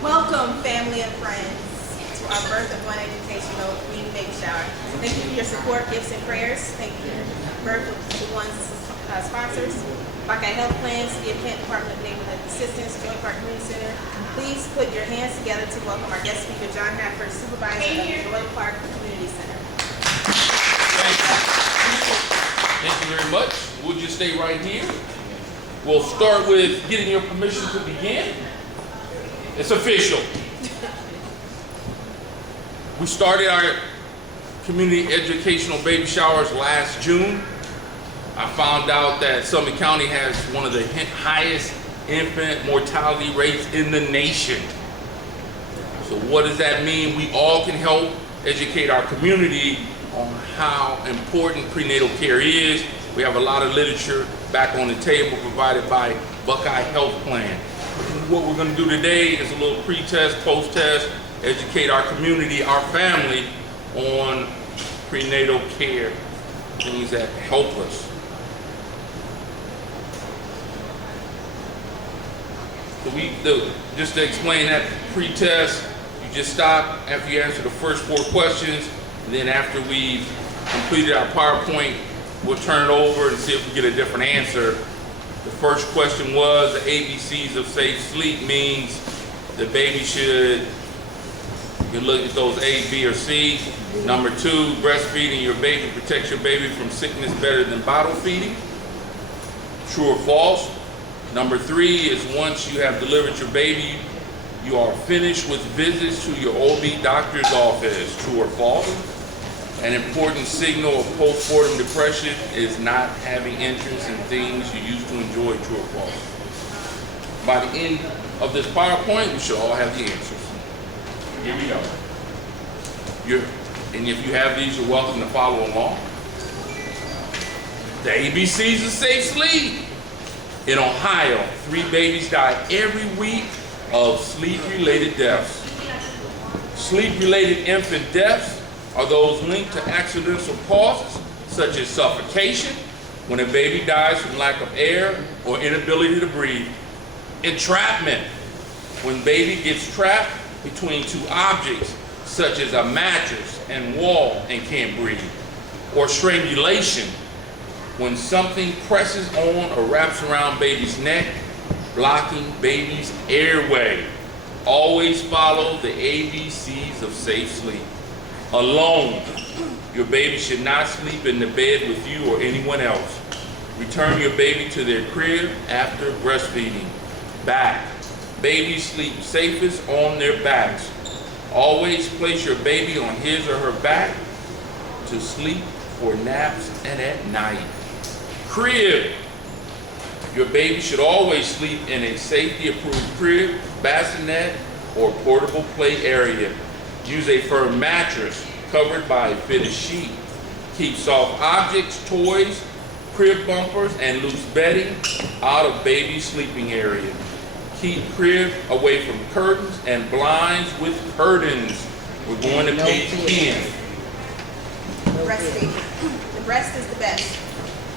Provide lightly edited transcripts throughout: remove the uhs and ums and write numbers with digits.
Welcome, family and friends, to our Birth of One Educational Community Baby Shower. Thank you for your support, gifts, and prayers. Thank you, Birth of One's sponsors, Buckeye Health Plans, the Kent Department of Neighborhood Assistance, Joint Park Community Center. Please put your hands together to welcome our guest speaker, John Hafford, Supervisor of the Joint Park Community Center. Thank you very much. We'll just stay right here. We'll start with getting your permission to begin. It's official. We started our community educational baby showers last June. I found out that Summit County has one of the highest infant mortality rates in the nation. So what does that mean? We all can help educate our community on how important prenatal care is. We have a lot of literature back on the table provided by Buckeye Health Plan. What we're going to do today is a little pre-test, post-test, educate our community, our family on prenatal care, things that help us. So just to explain that pre-test, you just stop after you answer the first 4 questions, and then after we've completed our PowerPoint, we'll turn it over and see if we get a different answer. The first question was, the ABCs of safe sleep means the baby should, you can look at those A, B, or C. Number 2, breastfeeding your baby protects your baby from sickness better than bottle feeding. True or false? Number 3 is once you have delivered your baby, you are finished with visits to your OB doctor's office. True or false? An important signal of postpartum depression is not having interest in things you used to enjoy. True or false? By the end of this PowerPoint, we should all have the answers. Here we go. And if you have these, you're welcome to follow along. The ABCs of safe sleep. In Ohio, 3 babies die every week of sleep-related deaths. Sleep-related infant deaths are those linked to accidental causes such as suffocation, when a baby dies from lack of air or inability to breathe. Entrapment, when baby gets trapped between 2 objects such as a mattress and wall and can't breathe. Or strangulation, when something presses on or wraps around baby's neck, blocking baby's airway. Always follow the ABCs of safe sleep. Alone, your baby should not sleep in the bed with you or anyone else. Return your baby to their crib after breastfeeding. Back. Babies sleep safest on their backs. Always place your baby on his or her back to sleep for naps and at night. Crib. Your baby should always sleep in a safety-approved crib, bassinet, or portable play area. Use a firm mattress covered by a fitted sheet. Keep soft objects, toys, crib bumpers, and loose bedding out of baby's sleeping area. Keep crib away from curtains and blinds with curtains. We're going to page 10. Breastfeeding. The breast is the best.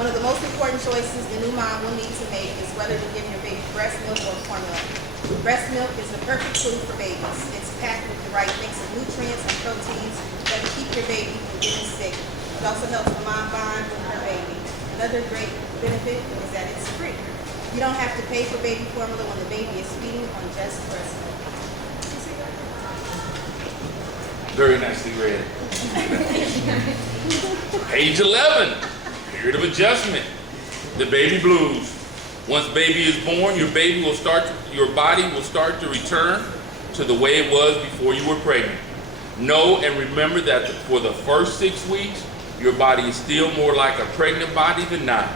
One of the most important choices the new mom will need to make is whether to give your baby breast milk or formula. Breast milk is the perfect food for babies. It's packed with the right mix of nutrients and proteins that will keep your baby from getting sick. It also helps the mom bond with her baby. Another great benefit is that it's free. You don't have to pay for baby formula when the baby is feeding on just breast milk. Very nicely read. Page 11. Period of adjustment. The baby blues. Once baby is born, your body will start to return to the way it was before you were pregnant. Know and remember that for the first 6 weeks, your body is still more like a pregnant body than not.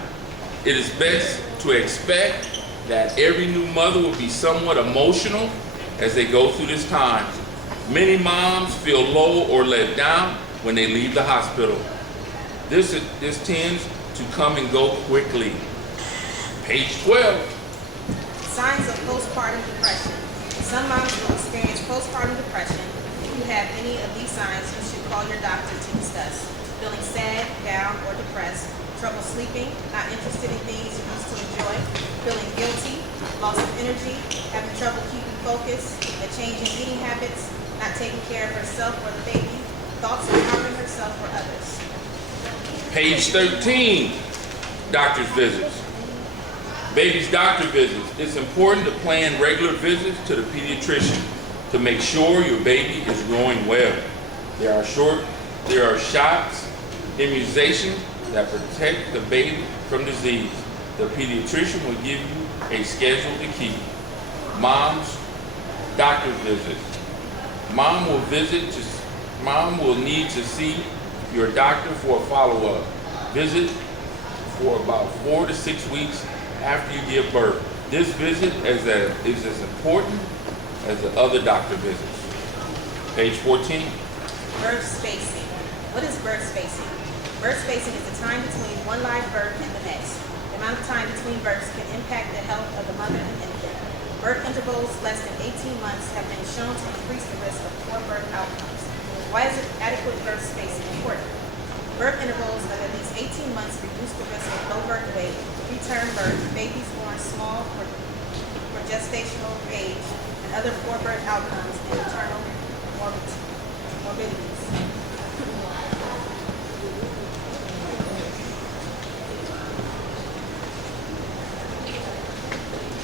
It is best to expect that every new mother will be somewhat emotional as they go through this time. Many moms feel low or let down when they leave the hospital. This tends to come and go quickly. Page 12. Signs of postpartum depression. Some moms will experience postpartum depression. If you have any of these signs, you should call your doctor to discuss. Feeling sad, down, or depressed, trouble sleeping, not interested in things you used to enjoy, feeling guilty, loss of energy, having trouble keeping focus, a change in eating habits, not taking care of herself or the baby, thoughts of harming herself or others. Page 13, doctor's visits. Baby's doctor visits. It's important to plan regular visits to the pediatrician to make sure your baby is growing well. There are shots, immunizations that protect the baby from disease. The pediatrician will give you a schedule to keep. Mom's doctor's visit. Mom will need to see your doctor for a follow-up visit for about 4 to 6 weeks after you give birth. This visit is as important as the other doctor visits. Page 14. Birth spacing. What is birth spacing? Birth spacing is the time between one live birth and the next. The amount of time between births can impact the health of the mother and infant. Birth intervals less than 18 months have been shown to increase the risk of poor birth outcomes. Why is adequate birth spacing important? Birth intervals of at least 18 months reduce the risk of low birth weight, preterm birth, babies born small for gestational age, and other poor birth outcomes and maternal morbidities.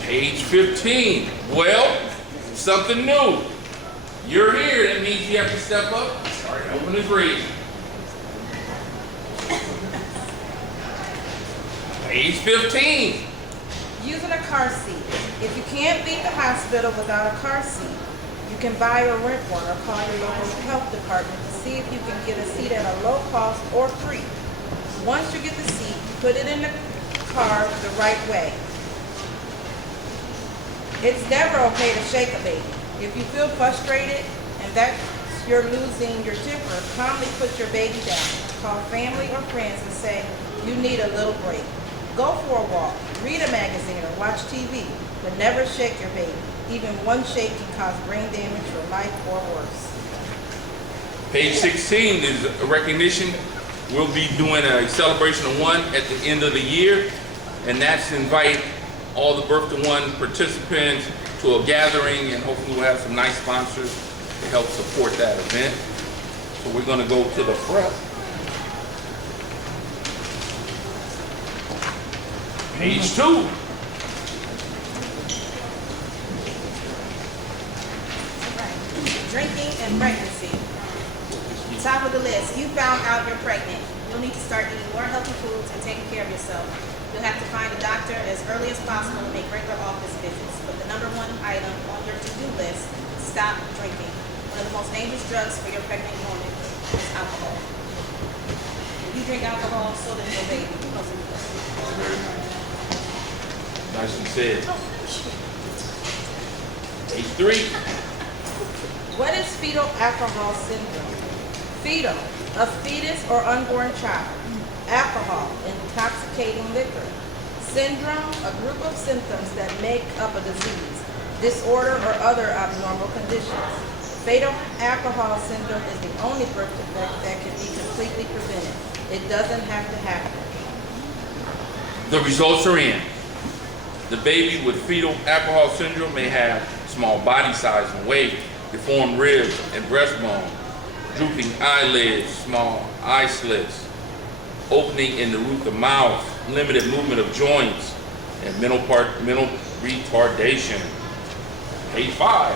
Page 15. Well, something new. You're here. That means you have to step up and start helping us raise. Page 15. Using a car seat. If you can't beat the hospital without a car seat, you can buy or rent one or call your local health department to see if you can get a seat at a low cost or free. Once you get the seat, put it in the car the right way. It's never okay to shake a baby. If you feel frustrated and that you're losing your temper, calmly put your baby down. Call family or friends and say, you need a little break. Go for a walk, read a magazine, or watch TV, but never shake your baby. Even one shake can cause brain damage for life or worse. Page 16 is a recognition. We'll be doing a celebration of one at the end of the year, and that's to invite all the Birth to One participants to a gathering, and hopefully we'll have some nice sponsors to help support that event. So we're going to go to the front. Page 2. Drinking and pregnancy. Top of the list, you found out you're pregnant. You'll need to start eating more healthy foods and taking care of yourself. You'll have to find a doctor as early as possible and make regular office visits. But the number one item on your to-do list, stop drinking. One of the most dangerous drugs for your pregnant woman is alcohol. If you drink alcohol, so does your baby. Nicely said. Page 3. What is fetal alcohol syndrome? Fetal, a fetus or unborn child. Alcohol, intoxicating liquor. Syndrome, a group of symptoms that make up a disease, disorder, or other abnormal conditions. Fetal alcohol syndrome is the only birth defect that can be completely prevented. It doesn't have to happen. The results are in. The baby with fetal alcohol syndrome may have small body size and weight, deformed ribs and breastbone, drooping eyelids, small eye slits, opening in the roof of the mouth, limited movement of joints, and mental retardation. Page 5.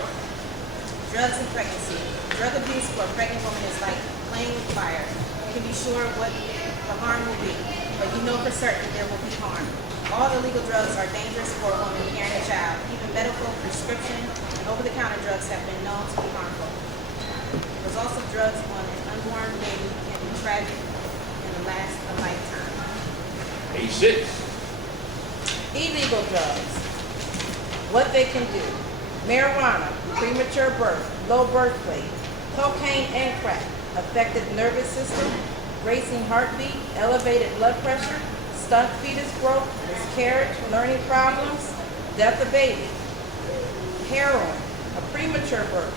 Drugs and pregnancy. Drug abuse for a pregnant woman is like playing with fire. You can be sure what the harm will be, but you know for certain there will be harm. All illegal drugs are dangerous for a woman carrying a child. Even medical, prescription, and over-the-counter drugs have been known to be harmful. Results of drugs on an unborn baby can be tragic and last a lifetime. Page 6. Illegal drugs. What they can do. Marijuana, premature birth, low birth weight, cocaine and crack, affected nervous system, racing heartbeat, elevated blood pressure, stunt fetus growth, miscarriage, learning problems, death of baby. Heroin, a premature birth,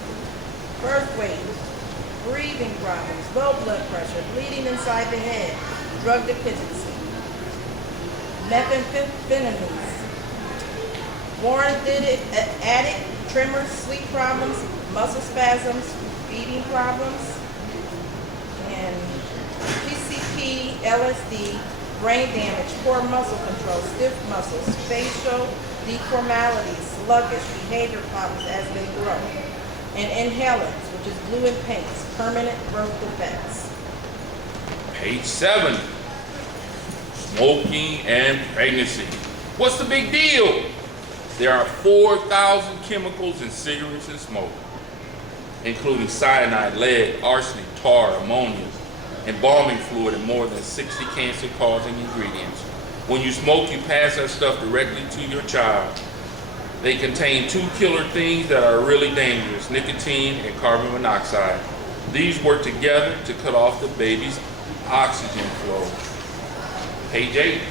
birth weight, breathing problems, low blood pressure, bleeding inside the head, drug dependency. Methamphetamines, warranted addict tremors, sleep problems, muscle spasms, feeding problems, and PCP, LSD, brain damage, poor muscle control, stiff muscles, facial deformalities, sluggish behavior problems as they grow, and inhalants, which is glue and paints, permanent growth defects. Page 7, smoking and pregnancy. What's the big deal? There are 4,000 chemicals in cigarettes and smoke, including cyanide, lead, arsenic, tar, ammonia, embalming fluid, and more than 60 cancer-causing ingredients. When you smoke, you pass that stuff directly to your child. They contain 2 killer things that are really dangerous, nicotine and carbon monoxide. These work together to cut off the baby's oxygen flow. Page 8.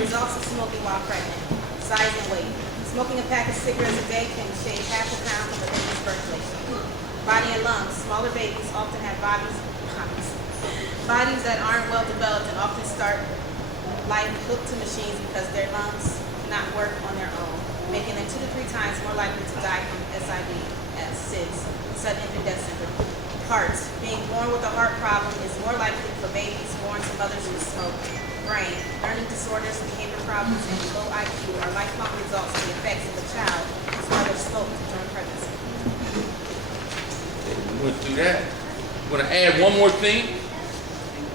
Results of smoking while pregnant. Size and weight. Smoking a pack of cigarettes a day can shave half a pound from a baby's birth weight. Body and lungs. Smaller babies often have bodies that aren't well developed and often start life hooked to machines because their lungs cannot work on their own, making them 2 to 3 times more likely to die from SIDS, sudden infant death syndrome. Heart. Being born with a heart problem is more likely for babies born to mothers who smoke. Brain. Learning disorders, behavior problems, and low IQ are lifelong results of the effects of the child whose mother smoked during pregnancy. We went through that. I'm going to add one more thing.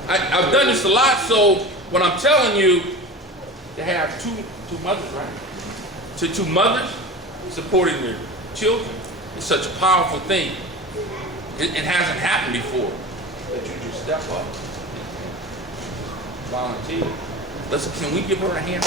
I've done this a lot, so when I'm telling you to have two mothers, right? Two mothers supporting their children is such a powerful thing. It hasn't happened before. That you just step up, volunteer. Can we give her a hand?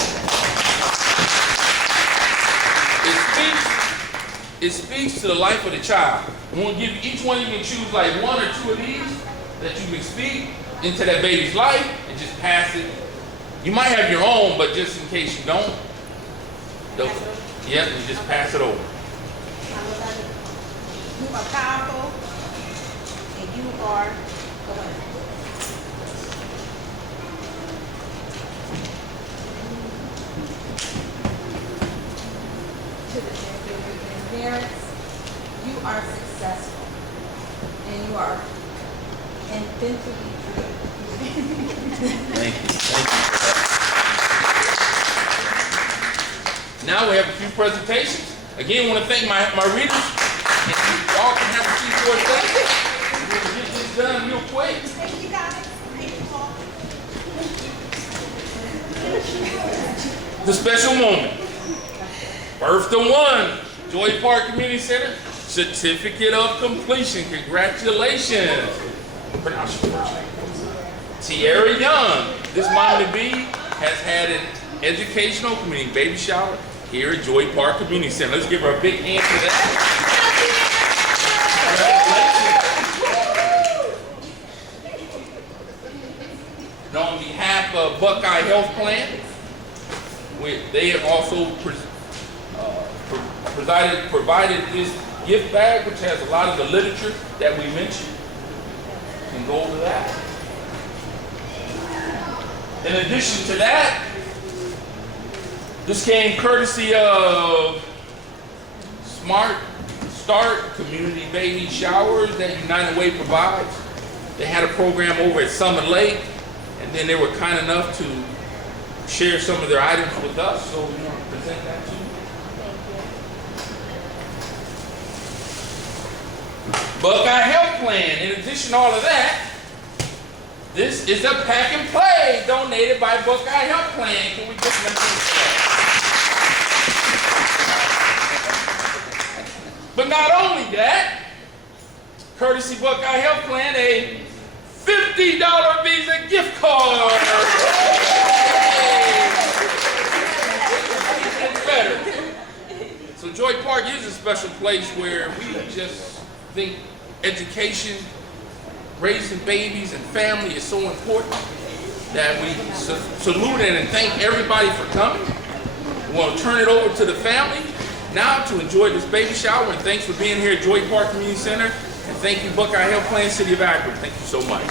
It speaks to the life of the child. I'm going to give each one, you can choose like 1 or 2 of these that you can speak into that baby's life and just pass it. You might have your own, but just in case you don't, yeah, you just pass it over. You are powerful, and you are the winner. To the parents, you are successful, and you are infinitely true. Thank you. Now we have a few presentations. Again, I want to thank my readers. And y'all can have a seat for a second. We're going to get this done real quick. Thank you, guys. Thank you, Paul. The special moment. Birth to 1, Joy Park Community Center, certificate of completion. Congratulations. Pronounce your first name. Tierra Young. This mom-to-be has had an educational community baby shower here at Joy Park Community Center. Let's give her a big hand for that. Congratulations. And on behalf of Buckeye Health Plan, they have also provided this gift bag, which has a lot of the literature that we mentioned. You can go over that. In addition to that, this came courtesy of Smart Start Community Baby Showers that United Way provides. They had a program over at Summit Lake, and then they were kind enough to share some of their items with us, so we want to present that to you. Buckeye Health Plan. In addition to all of that, this is a pack and play donated by Buckeye Health Plan. Can we get them? But not only that, courtesy Buckeye Health Plan, a $50 Visa gift card. It's better. So Joy Park is a special place where we just think education, raising babies and family is so important that we salute and thank everybody for coming. We want to turn it over to the family now to enjoy this baby shower, and thanks for being here at Joy Park Community Center, and thank you Buckeye Health Plan, City of Akron. Thank you so much.